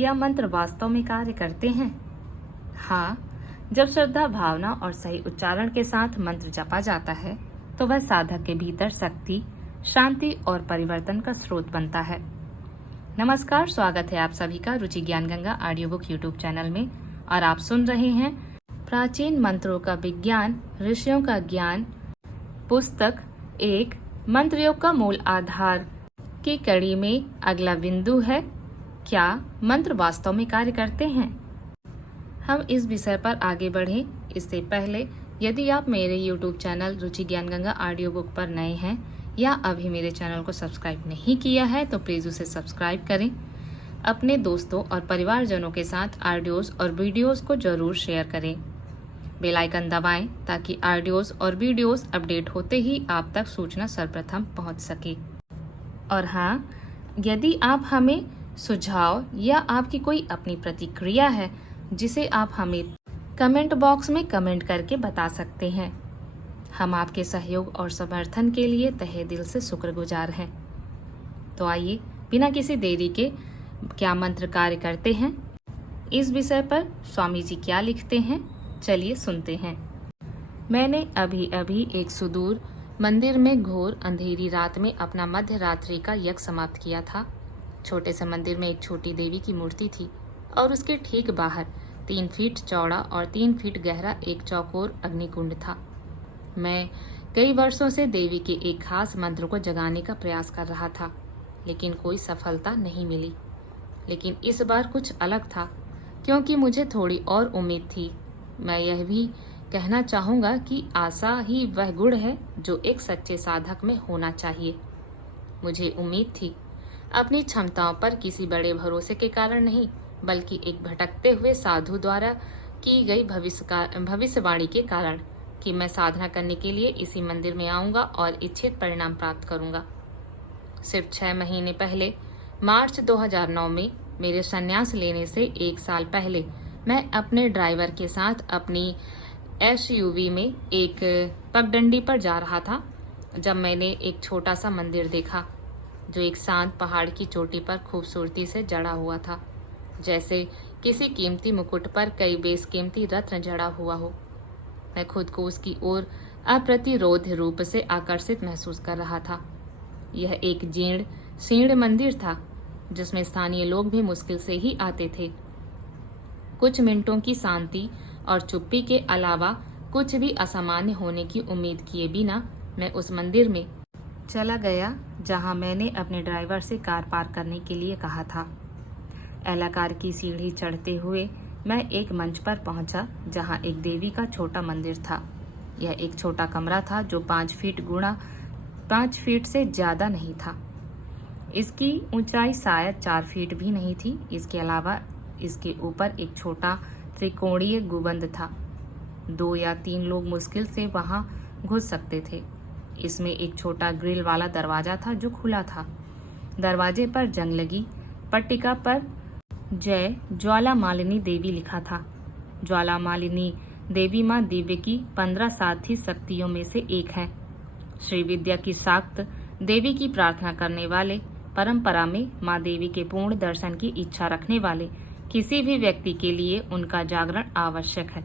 क्या मंत्र वास्तव में कार्य करते हैं? हाँ, जब श्रद्धा, भावना और सही उच्चारण के साथ मंत्र जपा जाता है तो वह साधक के भीतर शक्ति, शांति और परिवर्तन का स्रोत बनता है। नमस्कार, स्वागत है आप सभी का रुचि ज्ञान Ganga audio book YouTube channel में और आप सुन रहे हैं प्राचीन मंत्रों का विज्ञान, ऋषियों का ज्ञान पुस्तक 1 मंत्र योग का मूल आधार की कड़ी में अगला बिंदु है, क्या मंत्र वास्तव में कार्य करते हैं? हम इस विषय पर आगे बढ़ें इससे पहले यदि आप मेरे YouTube चैनल रुचि ज्ञान गंगा ऑडियो बुक पर नए हैं या अभी मेरे चैनल को सब्सक्राइब नहीं किया है तो प्लीज़ उसे सब्सक्राइब करें। अपने दोस्तों और परिवारजनों के साथ ऑडियोज़ और वीडियोज़ को ज़रूर शेयर करें। बेल आइकन दबाएं ताकि ऑडियोज़ और वीडियोज़ अपडेट होते ही आप तक सूचना सर्वप्रथम पहुंच सके। और हाँ, यदि आप हमें सुझाव या आपकी कोई अपनी प्रतिक्रिया है जिसे आप हमें कमेंट बॉक्स में कमेंट करके बता सकते हैं। हम आपके सहयोग और समर्थन के लिए तहे दिल से शुक्रगुजार हैं। तो आइए बिना किसी देरी के क्या मंत्र कार्य करते हैं, इस विषय पर स्वामी जी क्या लिखते हैं, चलिए सुनते हैं। मैंने अभी अभी एक सुदूर मंदिर में घोर अंधेरी रात में अपना मध्य रात्रि का यज्ञ समाप्त किया था। छोटे से मंदिर में एक छोटी देवी की मूर्ति थी और उसके ठीक बाहर 3 फीट चौड़ा और 3 फीट गहरा एक चौकोर अग्निकुंड था। मैं कई वर्षों से देवी के एक खास मंत्र को जगाने का प्रयास कर रहा था, लेकिन कोई सफलता नहीं मिली। लेकिन इस बार कुछ अलग था, क्योंकि मुझे थोड़ी और उम्मीद थी। मैं यह भी कहना चाहूँगा कि आशा ही वह गुण है जो एक सच्चे साधक में होना चाहिए। मुझे उम्मीद थी, अपनी क्षमताओं पर किसी बड़े भरोसे के कारण नहीं, बल्कि एक भटकते हुए साधु द्वारा की गई भविष्यवाणी के कारण, कि मैं साधना करने के लिए इसी मंदिर में आऊँगा और इच्छित परिणाम प्राप्त करूँगा। सिर्फ 6 महीने पहले मार्च 2009 में मेरे संन्यास लेने से 1 साल पहले मैं अपने ड्राइवर के साथ अपनी SUV में एक पगडंडी पर जा रहा था जब मैंने एक छोटा सा मंदिर देखा जो एक शांत पहाड़ की चोटी पर खूबसूरती से जड़ा हुआ था, जैसे किसी कीमती मुकुट पर कई बेशकीमती रत्न जड़ा हुआ हो। मैं खुद को उसकी ओर अप्रतिरोध रूप से आकर्षित महसूस कर रहा था। यह एक जीर्ण शीर्ण मंदिर था जिसमें स्थानीय लोग भी मुश्किल से ही आते थे। कुछ मिनटों की शांति और चुप्पी के अलावा कुछ भी असामान्य होने की उम्मीद किए बिना मैं उस मंदिर में चला गया जहां मैंने अपने ड्राइवर से कार पार्क करने के लिए कहा था। एलाकार की सीढ़ी चढ़ते हुए मैं एक मंच पर पहुंचा जहां एक देवी का छोटा मंदिर था। यह एक छोटा कमरा था जो 5 फीट गुणा 5 फीट से ज्यादा नहीं था। इसकी ऊंचाई शायद 4 फीट भी नहीं थी। इसके अलावा इसके ऊपर एक छोटा त्रिकोणीय गुंबद था। 2 या 3 लोग मुश्किल से वहां घुस सकते थे। इसमें एक छोटा ग्रिल वाला दरवाजा था जो खुला था। दरवाजे पर जंग लगी पट्टिका पर जय ज्वाला मालिनी देवी लिखा था। ज्वाला मालिनी देवी माँ दिव्य की 15 साथी शक्तियों में से एक है। श्री विद्या की शाक्त देवी की प्रार्थना करने वाले, परंपरा में माँ देवी के पूर्ण दर्शन की इच्छा रखने वाले किसी भी व्यक्ति के लिए उनका जागरण आवश्यक है।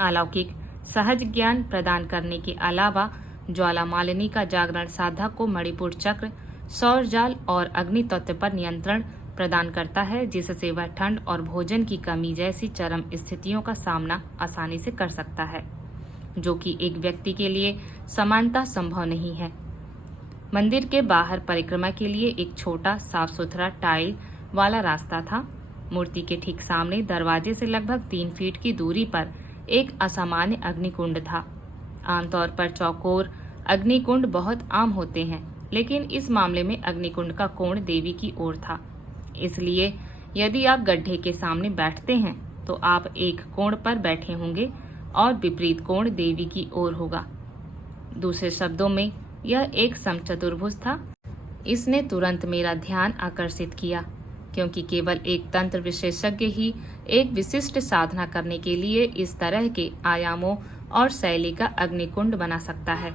अलौकिक सहज ज्ञान प्रदान करने के अलावा ज्वाला मालिनी का जागरण साधक को मणिपुर चक्र, सौर जाल और अग्नि तत्व पर नियंत्रण प्रदान करता है, जिससे वह ठंड और भोजन की कमी जैसी चरम स्थितियों का सामना आसानी से कर सकता है, जो कि एक व्यक्ति के लिए समानता संभव नहीं है। मंदिर के बाहर परिक्रमा के लिए एक छोटा साफ सुथरा टाइल वाला रास्ता था। मूर्ति के ठीक सामने दरवाजे से लगभग 3 फीट की दूरी पर एक असामान्य अग्निकुंड था। आमतौर पर चौकोर अग्निकुंड बहुत आम होते हैं, लेकिन इस मामले में अग्निकुंड का कोण देवी की ओर था। इसलिए यदि आप गड्ढे के सामने बैठते हैं तो आप एक कोण पर बैठे होंगे और विपरीत कोण देवी की ओर होगा। दूसरे शब्दों में यह एक समचतुर्भुज था। इसने तुरंत मेरा ध्यान आकर्षित किया, क्योंकि केवल एक तंत्र विशेषज्ञ ही एक विशिष्ट साधना करने के लिए इस तरह के आयामों और शैली का अग्निकुंड बना सकता है।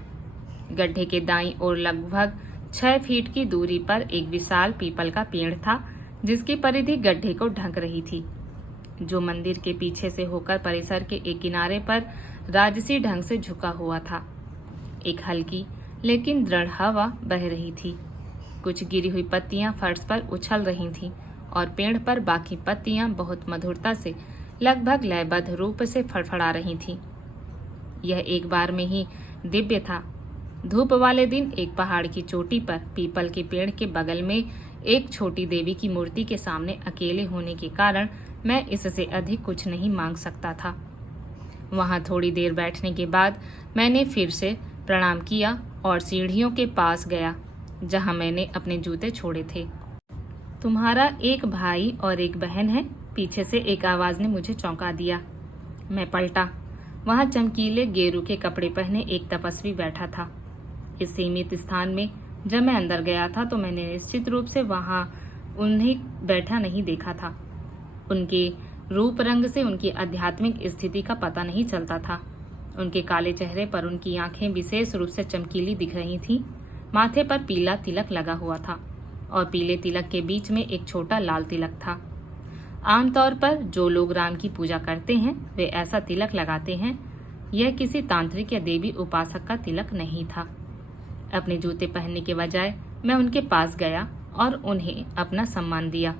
गड्ढे के दाईं ओर लगभग 6 फीट की दूरी पर एक विशाल पीपल का पेड़ था, जिसकी परिधि गड्ढे को ढक रही थी, जो मंदिर के पीछे से होकर परिसर के एक किनारे पर राजसी ढंग से झुका हुआ था। एक हल्की लेकिन दृढ़ हवा बह रही थी। कुछ गिरी हुई पत्तियां फर्श पर उछल रही थीं और पेड़ पर बाकी पत्तियां बहुत मधुरता से, लगभग लयबद्ध रूप से फड़फड़ा रही थीं। यह एक बार में ही दिव्य था। धूप वाले दिन एक पहाड़ की चोटी पर पीपल के पेड़ के बगल में एक छोटी देवी की मूर्ति के सामने अकेले होने के कारण मैं इससे अधिक कुछ नहीं मांग सकता था। वहां थोड़ी देर बैठने के बाद मैंने फिर से प्रणाम किया और सीढ़ियों के पास गया जहां मैंने अपने जूते छोड़े थे। तुम्हारा एक भाई और एक बहन है, पीछे से एक आवाज ने मुझे चौंका दिया। मैं पलटा। वहां चमकीले गेरू के कपड़े पहने एक तपस्वी बैठा था। इस सीमित स्थान में जब मैं अंदर गया था तो मैंने निश्चित रूप से वहां उन्हें बैठा नहीं देखा था। उनके रूप रंग से उनकी आध्यात्मिक स्थिति का पता नहीं चलता था। उनके काले चेहरे पर उनकी आंखें विशेष रूप से चमकीली दिख रही थीं। माथे पर पीला तिलक लगा हुआ था और पीले तिलक के बीच में एक छोटा लाल तिलक था। आमतौर पर जो लोग राम की पूजा करते हैं वे ऐसा तिलक लगाते हैं। यह किसी तांत्रिक या देवी उपासक का तिलक नहीं था। अपने जूते पहनने के बजाय मैं उनके पास गया और उन्हें अपना सम्मान दिया।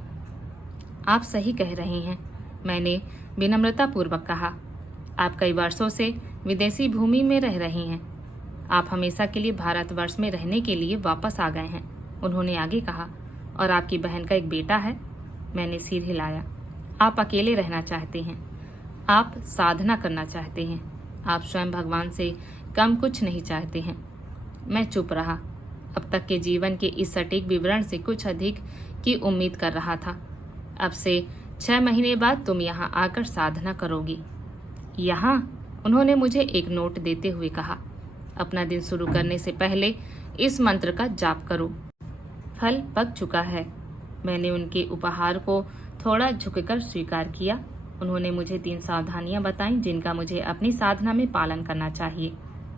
आप सही कह रहे हैं, मैंने विनम्रता पूर्वक कहा। आप कई वर्षों से विदेशी भूमि में रह रहे हैं। आप हमेशा के लिए भारतवर्ष में रहने के लिए वापस आ गए हैं, उन्होंने आगे कहा। और आपकी बहन का एक बेटा है। मैंने सिर हिलाया। आप अकेले रहना चाहते हैं। आप साधना करना चाहते हैं। आप स्वयं भगवान से कम कुछ नहीं चाहते हैं। मैं चुप रहा। अब तक के जीवन के इस सटीक विवरण से कुछ अधिक की उम्मीद कर रहा था। अब से 6 महीने बाद तुम यहाँ आकर साधना करोगी। यहाँ? उन्होंने मुझे एक नोट देते हुए कहा। अपना दिन शुरू करने से पहले इस मंत्र का जाप करो। फल पक चुका है। मैंने उनके उपहार को थोड़ा झुककर स्वीकार किया। उन्होंने मुझे 3 सावधानियां बताईं जिनका मुझे अपनी साधना में पालन करना चाहिए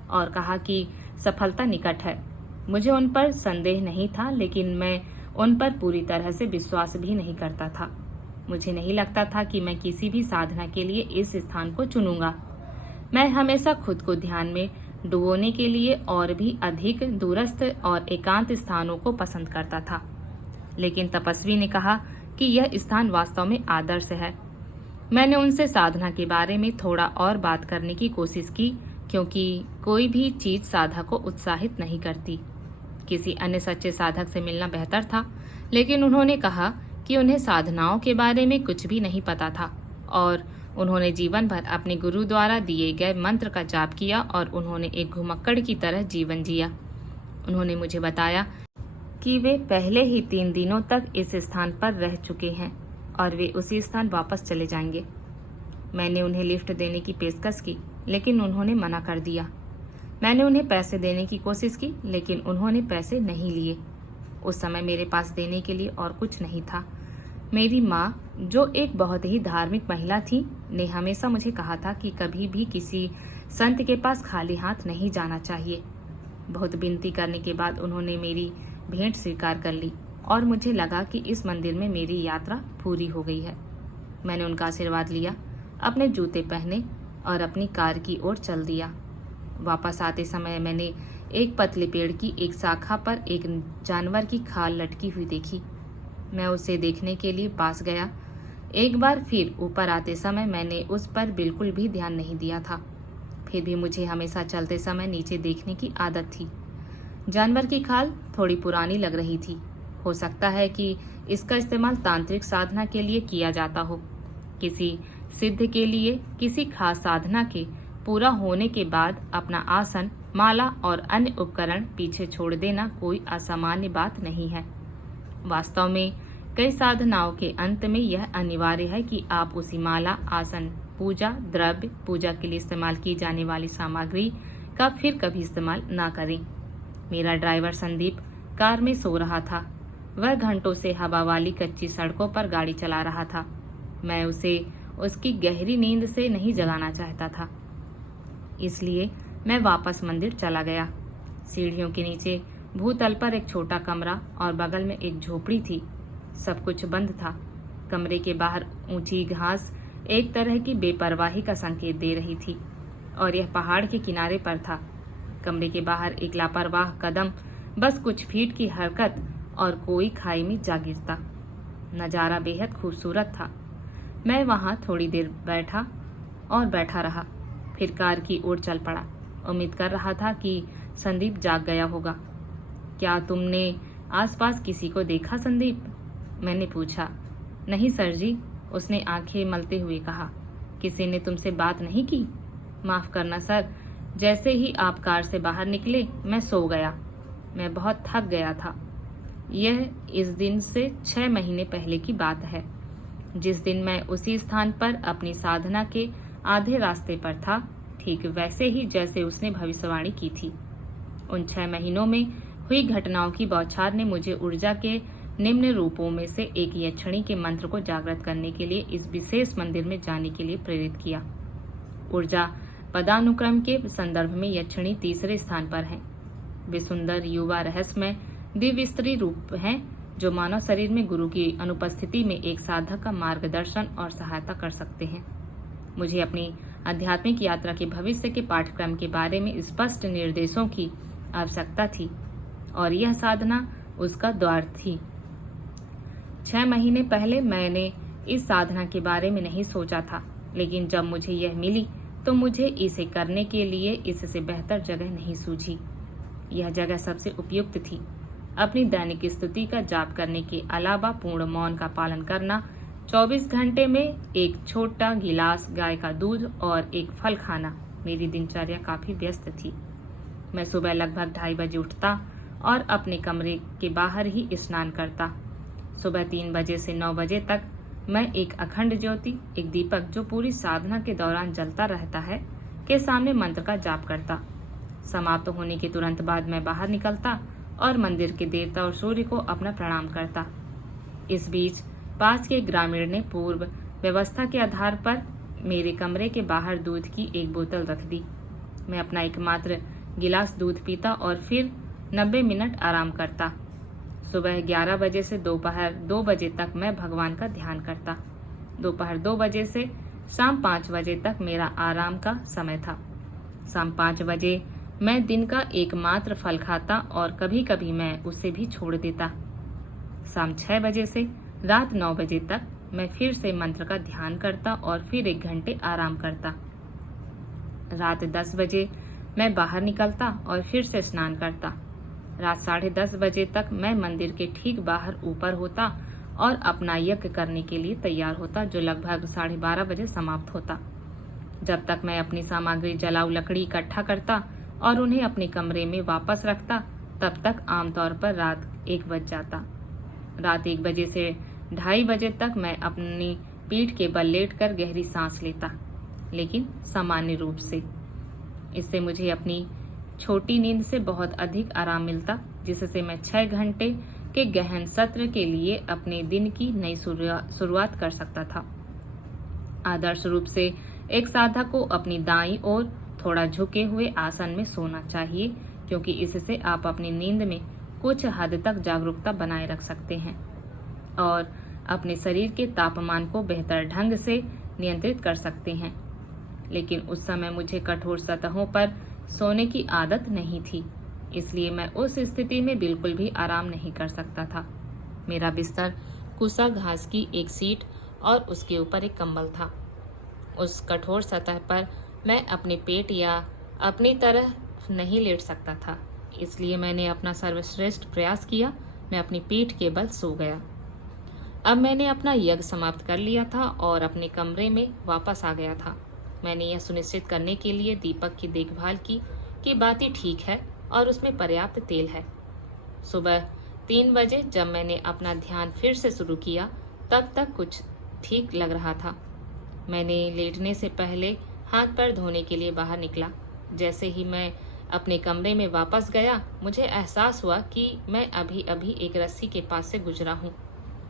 और कहा कि सफलता निकट है। मुझे उन पर संदेह नहीं था, लेकिन मैं उन पर पूरी तरह से विश्वास भी नहीं करता था। मुझे नहीं लगता था कि मैं किसी भी साधना के लिए इस स्थान को चुनूंगा। मैं हमेशा खुद को ध्यान में डुबोने के लिए और भी अधिक दूरस्थ और एकांत स्थानों को पसंद करता था। लेकिन तपस्वी ने कहा कि यह स्थान वास्तव में आदर्श है। मैंने उनसे साधना के बारे में थोड़ा और बात करने की कोशिश की, क्योंकि कोई भी चीज साधक को उत्साहित नहीं करती। किसी अन्य सच्चे साधक से मिलना बेहतर था, लेकिन उन्होंने कहा कि उन्हें साधनाओं के बारे में कुछ भी नहीं पता था और उन्होंने जीवन भर अपने गुरु द्वारा दिए गए मंत्र का जाप किया और उन्होंने एक घुमक्कड़ की तरह जीवन जिया। उन्होंने मुझे बताया कि वे पहले ही 3 दिनों तक इस स्थान पर रह चुके हैं और वे उसी स्थान वापस चले जाएंगे। मैंने उन्हें लिफ्ट देने की पेशकश की, लेकिन उन्होंने मना कर दिया। मैंने उन्हें पैसे देने की कोशिश की, लेकिन उन्होंने पैसे नहीं लिए। उस समय मेरे पास देने के लिए और कुछ नहीं था। मेरी माँ, जो एक बहुत ही धार्मिक महिला थी, ने हमेशा मुझे कहा था कि कभी भी किसी संत के पास खाली हाथ नहीं जाना चाहिए। बहुत विनती करने के बाद उन्होंने मेरी भेंट स्वीकार कर ली और मुझे लगा कि इस मंदिर में मेरी यात्रा पूरी हो गई है। मैंने उनका आशीर्वाद लिया, अपने जूते पहने और अपनी कार की ओर चल दिया। वापस आते समय मैंने एक पतले पेड़ की एक शाखा पर एक जानवर की खाल लटकी हुई देखी। मैं उसे देखने के लिए पास गया। एक बार फिर ऊपर आते समय मैंने उस पर बिल्कुल भी ध्यान नहीं दिया था। फिर भी मुझे हमेशा चलते समय नीचे देखने की आदत थी। जानवर की खाल थोड़ी पुरानी लग रही थी। हो सकता है कि इसका इस्तेमाल तांत्रिक साधना के लिए किया जाता हो। किसी सिद्ध के लिए किसी खास साधना के पूरा होने के बाद अपना आसन, माला और अन्य उपकरण पीछे छोड़ देना कोई असामान्य बात नहीं है। वास्तव में कई साधनाओं के अंत में यह अनिवार्य है कि आप उसी माला, आसन, पूजा द्रव्य, पूजा के लिए इस्तेमाल की जाने वाली सामग्री का फिर कभी इस्तेमाल ना करें। मेरा ड्राइवर संदीप कार में सो रहा था। वह घंटों से हवा वाली कच्ची सड़कों पर गाड़ी चला रहा था। मैं उसे उसकी गहरी नींद से नहीं जगाना चाहता था, इसलिए मैं वापस मंदिर चला गया। सीढ़ियों के नीचे भूतल पर एक छोटा कमरा और बगल में एक झोपड़ी थी। सब कुछ बंद था। कमरे के बाहर ऊंची घास एक तरह की बेपरवाही का संकेत दे रही थी और यह पहाड़ के किनारे पर था। कमरे के बाहर एक लापरवाह कदम, बस कुछ फीट की हरकत और कोई खाई में जा गिरता। नजारा बेहद खूबसूरत था। मैं वहां थोड़ी देर बैठा रहा, फिर कार की ओर चल पड़ा। उम्मीद कर रहा था कि संदीप जाग गया होगा। क्या तुमने आसपास किसी को देखा संदीप? मैंने पूछा। नहीं सर जी, उसने आंखें मलते हुए कहा। किसी ने तुमसे बात नहीं की? माफ करना सर, जैसे ही आप कार से बाहर निकले मैं सो गया। मैं बहुत थक गया था। यह इस दिन से 6 महीने पहले की बात है, जिस दिन मैं उसी स्थान पर अपनी साधना के आधे रास्ते पर था, ठीक वैसे ही जैसे उसने भविष्यवाणी की थी। उन 6 महीनों में हुई घटनाओं की बौछार ने मुझे ऊर्जा के निम्न रूपों में से एक यक्षिणी के मंत्र को जागृत करने के लिए इस विशेष मंदिर में जाने के लिए प्रेरित किया। ऊर्जा पदानुक्रम के संदर्भ में यक्षिणी तीसरे स्थान पर है। वे सुंदर, युवा, रहस्यमय, दिव्य स्त्री रूप हैं जो मानव शरीर में गुरु की अनुपस्थिति में एक साधक का मार्गदर्शन और सहायता कर सकते हैं। मुझे अपनी आध्यात्मिक यात्रा के भविष्य के पाठ्यक्रम के बारे में स्पष्ट निर्देशों की आवश्यकता थी और यह साधना उसका द्वार थी। 6 महीने पहले मैंने इस साधना के बारे में नहीं सोचा था, लेकिन जब मुझे यह मिली तो मुझे इसे करने के लिए इससे बेहतर जगह नहीं सूझी। यह जगह सबसे उपयुक्त थी। अपनी दैनिक स्तुति का जाप करने के अलावा पूर्ण मौन का पालन करना, 24 घंटे में एक छोटा गिलास गाय का दूध और एक फल खाना, मेरी दिनचर्या काफी व्यस्त थी। मैं सुबह लगभग 2:30 बजे उठता और अपने कमरे के बाहर ही स्नान करता। सुबह 3 बजे से 9 बजे तक मैं एक अखंड ज्योति, एक दीपक जो पूरी साधना के दौरान जलता रहता है, के सामने मंत्र का जाप करता। समाप्त होने के तुरंत बाद मैं बाहर निकलता और मंदिर के देवता और सूर्य को अपना प्रणाम करता। इस बीच पास के ग्रामीण ने पूर्व व्यवस्था के आधार पर मेरे कमरे के बाहर दूध की एक बोतल रख दी। मैं अपना एकमात्र गिलास दूध पीता और फिर 90 मिनट आराम करता। सुबह 11 बजे से दोपहर 2 बजे तक मैं भगवान का ध्यान करता। दोपहर 2 बजे से शाम 5 बजे तक मेरा आराम का समय था। शाम 5 बजे मैं दिन का एकमात्र फल खाता और कभी कभी मैं उसे भी छोड़ देता। शाम 6 बजे से रात 9 बजे तक मैं फिर से मंत्र का ध्यान करता और फिर 1 घंटे आराम करता। रात 10 बजे मैं बाहर निकलता और फिर से स्नान करता। रात 10:30 बजे तक मैं मंदिर के ठीक बाहर ऊपर होता और अपना यज्ञ करने के लिए तैयार होता, जो लगभग 12:30 बजे समाप्त होता। जब तक मैं अपनी सामग्री, जलाऊ लकड़ी इकट्ठा करता और उन्हें अपने कमरे में वापस रखता, तब तक आमतौर पर रात 1 बज जाता। रात 1 बजे से 2:30 बजे तक मैं अपनी पीठ के बल लेटकर गहरी सांस लेता, लेकिन सामान्य रूप से। इससे मुझे अपनी छोटी नींद से बहुत अधिक आराम मिलता, जिससे मैं 6 घंटे के गहन सत्र के लिए अपने दिन की नई शुरुआत कर सकता था। आदर्श रूप से एक साधक को अपनी दाईं ओर थोड़ा झुके हुए आसन में सोना चाहिए, क्योंकि इससे आप अपनी नींद में कुछ हद तक जागरूकता बनाए रख सकते हैं और अपने शरीर के तापमान को बेहतर ढंग से नियंत्रित कर सकते हैं। लेकिन उस समय मुझे कठोर सतहों पर सोने की आदत नहीं थी, इसलिए मैं उस स्थिति में बिल्कुल भी आराम नहीं कर सकता था। मेरा बिस्तर कुसा घास की एक सीट और उसके ऊपर एक कंबल था। उस कठोर सतह पर मैं अपने पेट या अपनी तरह नहीं लेट सकता था, इसलिए मैंने अपना सर्वश्रेष्ठ प्रयास किया। मैं अपनी पीठ के बल सो गया। अब मैंने अपना यज्ञ समाप्त कर लिया था और अपने कमरे में वापस आ गया था। मैंने यह सुनिश्चित करने के लिए दीपक की देखभाल की कि बाती ठीक है और उसमें पर्याप्त तेल है। सुबह 3 बजे जब मैंने अपना ध्यान फिर से शुरू किया, तब तक कुछ ठीक लग रहा था। मैंने लेटने से पहले हाथ पैर धोने के लिए बाहर निकला। जैसे ही मैं अपने कमरे में वापस गया, मुझे एहसास हुआ कि मैं अभी अभी एक रस्सी के पास से गुजरा हूँ,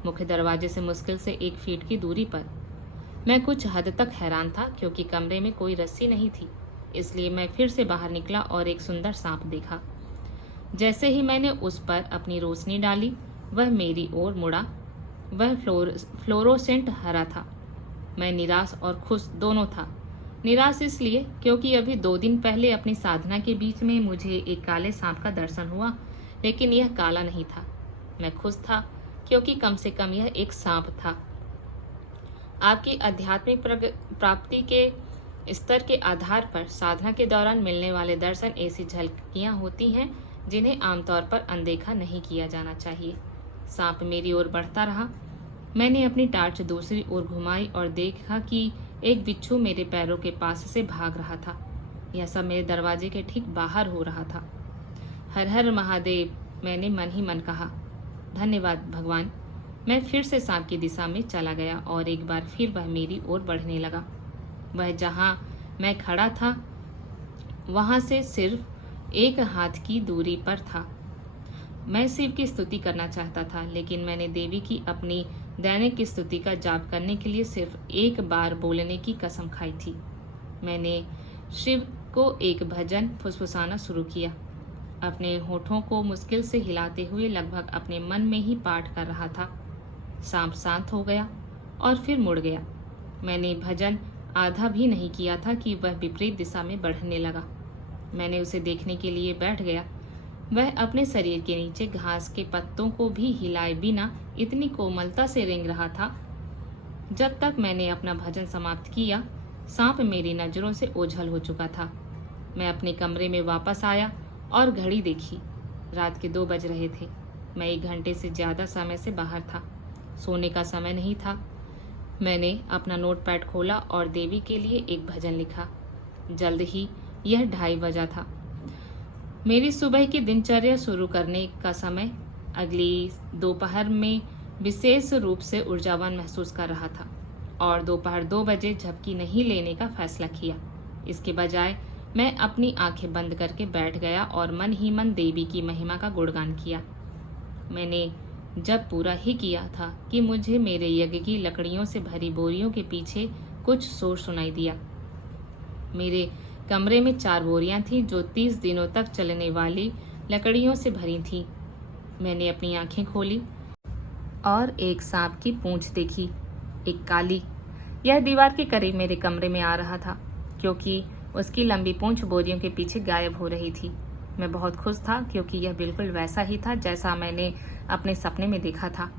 मुख्य दरवाजे से मुश्किल से 1 फीट की दूरी पर। मैं कुछ हद तक हैरान था, क्योंकि कमरे में कोई रस्सी नहीं थी। इसलिए मैं फिर से बाहर निकला और एक सुंदर सांप देखा। जैसे ही मैंने उस पर अपनी रोशनी डाली, वह मेरी ओर मुड़ा वह फ्लोरोसेंट हरा था। मैं निराश और खुश दोनों था। निराश इसलिए क्योंकि अभी 2 दिन पहले अपनी साधना के बीच में मुझे एक काले सांप का दर्शन हुआ, लेकिन यह काला नहीं था। मैं खुश था क्योंकि कम से कम यह एक सांप था। आपकी आध्यात्मिक प्राप्ति के स्तर के आधार पर साधना के दौरान मिलने वाले दर्शन ऐसी झलकियां होती हैं जिन्हें आमतौर पर अनदेखा नहीं किया जाना चाहिए। सांप मेरी ओर बढ़ता रहा। मैंने अपनी टार्च दूसरी ओर घुमाई और देखा कि एक बिच्छू मेरे पैरों के पास से भाग रहा था। यह सब मेरे दरवाजे के ठीक बाहर हो रहा था। हर हर महादेव, मैंने मन ही मन कहा। धन्यवाद भगवान। मैं फिर से सांप की दिशा में चला गया और एक बार फिर वह मेरी ओर बढ़ने लगा। वह जहां मैं खड़ा था वहां से सिर्फ 1 हाथ की दूरी पर था। मैं शिव की स्तुति करना चाहता था, लेकिन मैंने देवी की अपनी दैनिक स्तुति का जाप करने के लिए सिर्फ 1 बार बोलने की कसम खाई थी। मैंने शिव को एक भजन फुसफुसाना शुरू किया, अपने होठों को मुश्किल से हिलाते हुए लगभग अपने मन में ही पाठ कर रहा था। सांप शांत हो गया और फिर मुड़ गया। मैंने भजन आधा भी नहीं किया था कि वह विपरीत दिशा में बढ़ने लगा। मैंने उसे देखने के लिए बैठ गया। वह अपने शरीर के नीचे घास के पत्तों को भी हिलाए बिना इतनी कोमलता से रेंग रहा था। जब तक मैंने अपना भजन समाप्त किया, सांप मेरी नजरों से ओझल हो चुका था। मैं अपने कमरे में वापस आया और घड़ी देखी। रात के 2 बज रहे थे। मैं 1 घंटे से ज्यादा समय से बाहर था। सोने का समय नहीं था। मैंने अपना नोटपैड खोला और देवी के लिए एक भजन लिखा। जल्द ही यह 2:30 बजा था। मेरी सुबह की दिनचर्या शुरू करने का समय। अगली दोपहर में विशेष रूप से ऊर्जावान महसूस कर रहा था और दोपहर 2 बजे झपकी नहीं लेने का फैसला किया। इसके बजाय मैं अपनी आंखें बंद करके बैठ गया और मन ही मन देवी की महिमा का गुणगान किया। मैंने जब पूरा ही किया था कि मुझे मेरे यज्ञ की लकड़ियों से भरी बोरियों के पीछे कुछ शोर सुनाई दिया। मेरे कमरे में 4 बोरियां थीं जो 30 दिनों तक चलने वाली लकड़ियों से भरी थीं। मैंने अपनी आंखें खोली और एक सांप की पूंछ देखी, एक काली। यह दीवार के करीब मेरे कमरे में आ रहा था क्योंकि उसकी लंबी पूंछ बोरियों के पीछे गायब हो रही थी। मैं बहुत खुश था क्योंकि यह बिल्कुल वैसा ही था जैसा मैंने अपने सपने में देखा था।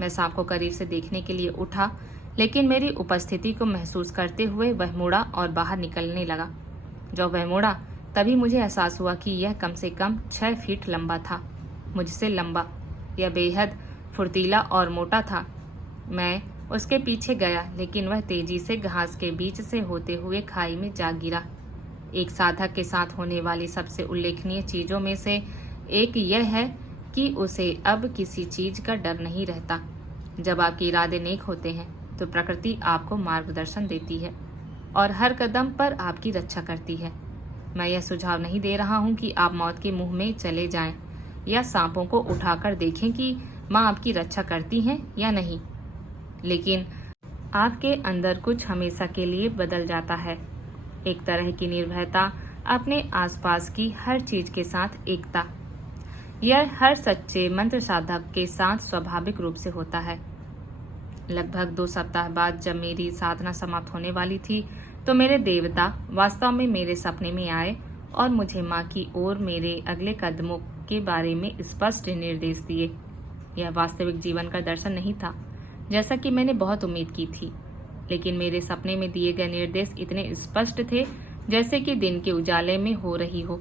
मैं सांप को करीब से देखने के लिए उठा, लेकिन मेरी उपस्थिति को महसूस करते हुए वह मुड़ा और बाहर निकलने लगा। जब वह मुड़ा तभी मुझे एहसास हुआ कि यह कम से कम 6 फीट लंबा था, मुझसे लंबा। यह बेहद फुर्तीला और मोटा था। मैं उसके पीछे गया, लेकिन वह तेजी से घास के बीच से होते हुए खाई में जा गिरा। एक साधक के साथ होने वाली सबसे उल्लेखनीय चीजों में से एक यह है कि उसे अब किसी चीज का डर नहीं रहता। जब आपके इरादे नेक होते हैं तो प्रकृति आपको मार्गदर्शन देती है और हर कदम पर आपकी रक्षा करती है। मैं यह सुझाव नहीं दे रहा हूं कि आप मौत के मुंह में चले जाएं या सांपों को उठाकर देखें कि माँ आपकी रक्षा करती हैं या नहीं, लेकिन आपके अंदर कुछ हमेशा के लिए बदल जाता है। एक तरह की निर्भयता, अपने आसपास की हर चीज के साथ एकता। यह हर सच्चे मंत्र साधक के साथ स्वाभाविक रूप से होता है। लगभग 2 सप्ताह बाद जब मेरी साधना समाप्त होने वाली थी तो मेरे देवता वास्तव में मेरे सपने में आए और मुझे माँ की ओर मेरे अगले कदमों के बारे में स्पष्ट निर्देश दिए। यह वास्तविक जीवन का दर्शन नहीं था जैसा कि मैंने बहुत उम्मीद की थी, लेकिन मेरे सपने में दिए गए निर्देश इतने स्पष्ट थे जैसे कि दिन के उजाले में हो रही हो।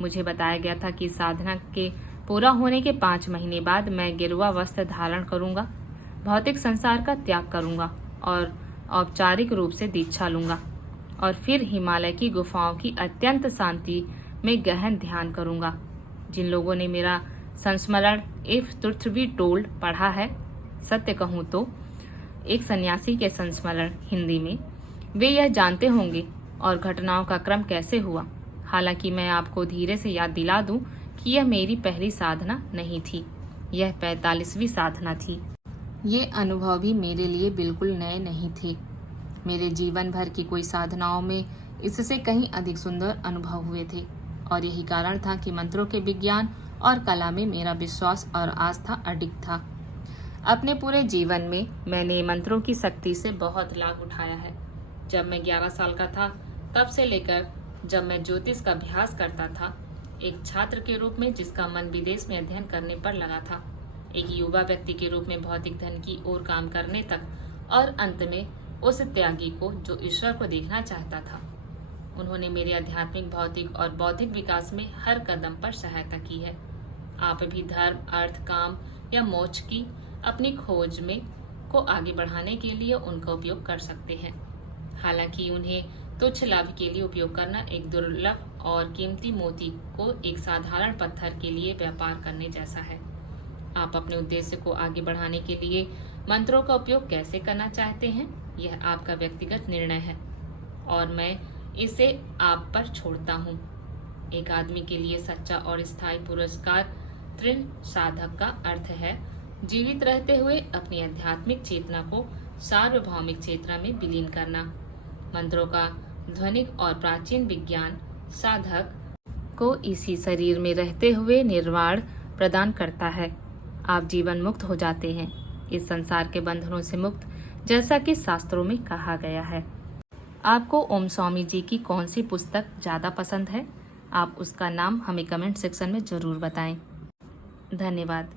मुझे बताया गया था कि साधना के पूरा होने के 5 महीने बाद मैं गेरुआ वस्त्र धारण करूंगा, भौतिक संसार का त्याग करूंगा और औपचारिक रूप से दीक्षा लूंगा और फिर हिमालय की गुफाओं की अत्यंत शांति में गहन ध्यान करूंगा। जिन लोगों ने मेरा संस्मरण इफ ट्रुथ बी टोल्ड पढ़ा है, सत्य कहूँ तो एक सन्यासी के संस्मरण हिंदी में, वे यह जानते होंगे और घटनाओं का क्रम कैसे हुआ। हालांकि मैं आपको धीरे से याद दिला दूं कि यह मेरी पहली साधना नहीं थी, यह 45वीं साधना थी। ये अनुभव भी मेरे लिए बिल्कुल नए नहीं थे। मेरे जीवन भर की कोई साधनाओं में इससे कहीं अधिक सुंदर अनुभव हुए थे और यही कारण था कि मंत्रों के विज्ञान और कला में मेरा विश्वास और आस्था अडिग था। अपने पूरे जीवन में मैंने मंत्रों की शक्ति से बहुत लाभ उठाया है। जब मैं 11 साल का था, तब से लेकर जब मैं ज्योतिष का अभ्यास करता था, एक छात्र के रूप में जिसका मन विदेश में अध्ययन करने पर लगा था, एक युवा व्यक्ति के रूप में भौतिक धन की ओर काम करने तक, और अंत में उस त्यागी को जो ईश्वर को देखना चाहता था। उन्होंने मेरे आध्यात्मिक, भौतिक और बौद्धिक विकास में हर कदम पर सहायता की है। आप भी धर्म, अर्थ, काम या मोक्ष की अपनी खोज में को आगे बढ़ाने के लिए उनका उपयोग कर सकते हैं। हालांकि उन्हें तुच्छ लाभ के लिए उपयोग करना एक दुर्लभ और कीमती मोती को एक साधारण पत्थर के लिए व्यापार करने जैसा है। आप अपने उद्देश्य को आगे बढ़ाने के लिए मंत्रों का उपयोग कैसे करना चाहते हैं, यह आपका व्यक्तिगत निर्णय है और मैं इसे आप पर छोड़ता हूँ। एक आदमी के लिए सच्चा और स्थायी पुरस्कार तृण साधक का अर्थ है जीवित रहते हुए अपनी आध्यात्मिक चेतना को सार्वभौमिक चेतना में विलीन करना। मंत्रों का ध्वनिक और प्राचीन विज्ञान साधक को इसी शरीर में रहते हुए निर्वाण प्रदान करता है। आप जीवन मुक्त हो जाते हैं, इस संसार के बंधनों से मुक्त, जैसा कि शास्त्रों में कहा गया है। आपको ओम स्वामी जी की कौन सी पुस्तक ज़्यादा पसंद है? आप उसका नाम हमें कमेंट सेक्शन में ज़रूर बताएं। धन्यवाद।